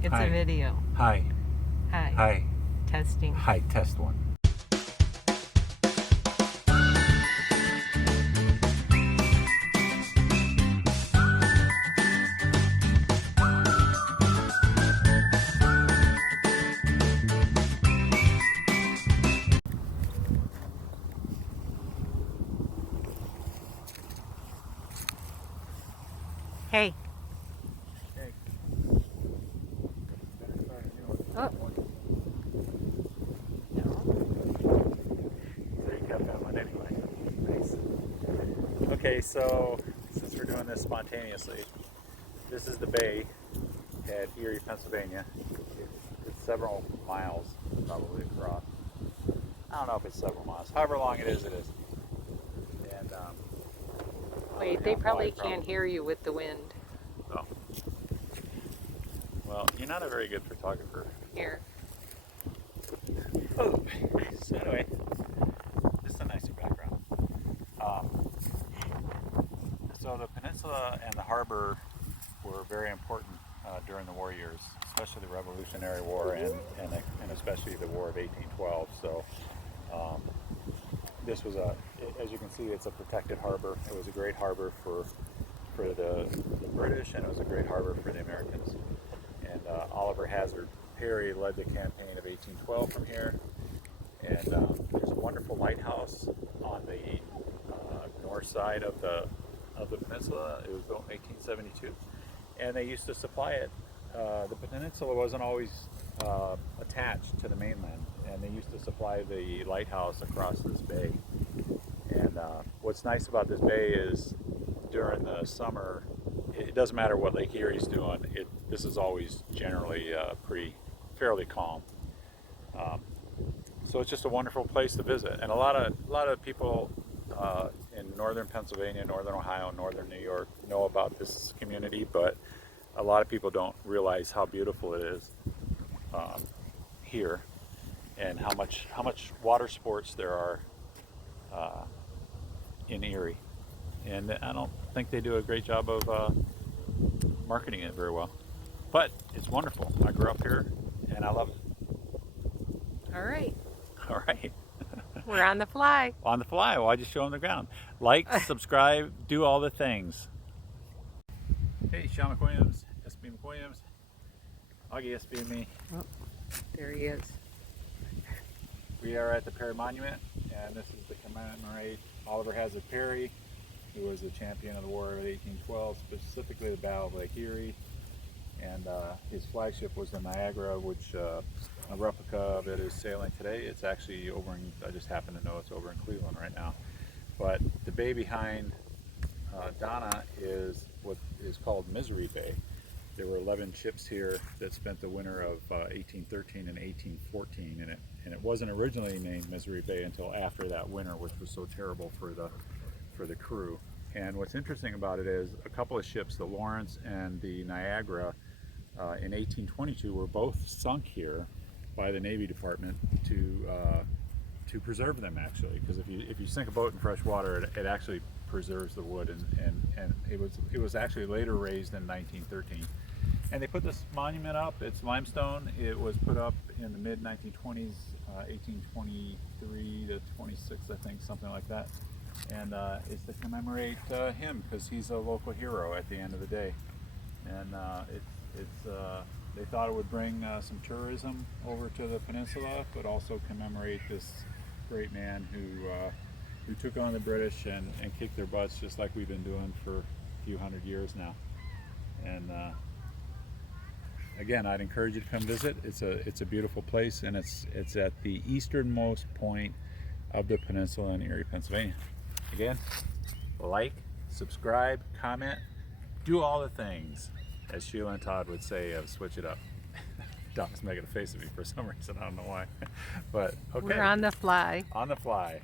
It's Hi. a video. Hi. Hi. Hi. Testing. Hi. Test one. Hey. Hey. Oh. No. So you kept that one anyway. Nice. Okay, so since we're doing this spontaneously, this is the bay at Erie, Pennsylvania. It's several miles probably across. I don't know if it's several miles. However long it is, it is. And Wait, they probably can't hear you with the wind. Oh. Well, you're not a very good photographer. Here. Oh. So anyway, just a nicer background. So the peninsula and the harbor were very important during the war years, especially the Revolutionary War and especially the War of 1812. So this was as you can see, it's a protected harbor. It was a great harbor for the British, and it was a great harbor for the Americans. And Oliver Hazard Perry led the campaign of 1812 from here. And there's a wonderful lighthouse on the north side of the peninsula. It was built in 1872, and they used to supply it. The peninsula wasn't always attached to the mainland, and they used to supply the lighthouse across this bay. And what's nice about this bay is during the summer, it doesn't matter what Lake Erie's doing. This is always generally fairly calm. So it's just a wonderful place to visit, and a lot of people in northern Pennsylvania, northern Ohio, northern New York know about this community, but a lot of people don't realize how beautiful it is here, and how much water sports there are in Erie. And I don't think they do a great job of marketing it very well, but it's wonderful. I grew up here, and I love it. All right. All right. We're on the fly. On the fly. Well, I just show them the ground. Like, subscribe, do all the things. Hey, Sean McWilliams, SB McWilliams, Augie SB and me. Oh, there he is. We are at the Perry Monument, and this is to commemorate Oliver Hazard Perry, who was the champion of the War of 1812, specifically the Battle of Lake Erie. And his flagship was the Niagara, which a replica of it is sailing today. It's actually over in, I just happen to know it's over in Cleveland right now. But the bay behind Donna is what is called Misery Bay. There were 11 ships here that spent the winter of 1813 and 1814, and it wasn't originally named Misery Bay until after that winter, which was so terrible for the crew. And what's interesting about it is a couple of ships, the Lawrence and the Niagara, in 1822 were both sunk here by the Navy Department to preserve them, actually, because if you sink a boat in fresh water, it actually preserves the wood, and it was actually later raised in 1913. And they put this monument up. It's limestone. It was put up in the mid 1920s, 1823 to 26, I think, something like that. And it's to commemorate him, because he's a local hero at the end of the day. And they thought it would bring some tourism over to the peninsula, but also commemorate this great man who took on the British and kicked their butts, just like we've been doing for a few hundred years now. And again, I'd encourage you to come visit. It's a beautiful place, and it's at the easternmost point of the peninsula in Erie, Pennsylvania. Again, like, subscribe, comment, do all the things, as Sheila and Todd would say, switch it up. Doc's making a face at me for some reason, I don't know why. But okay. We're on the fly. On the fly.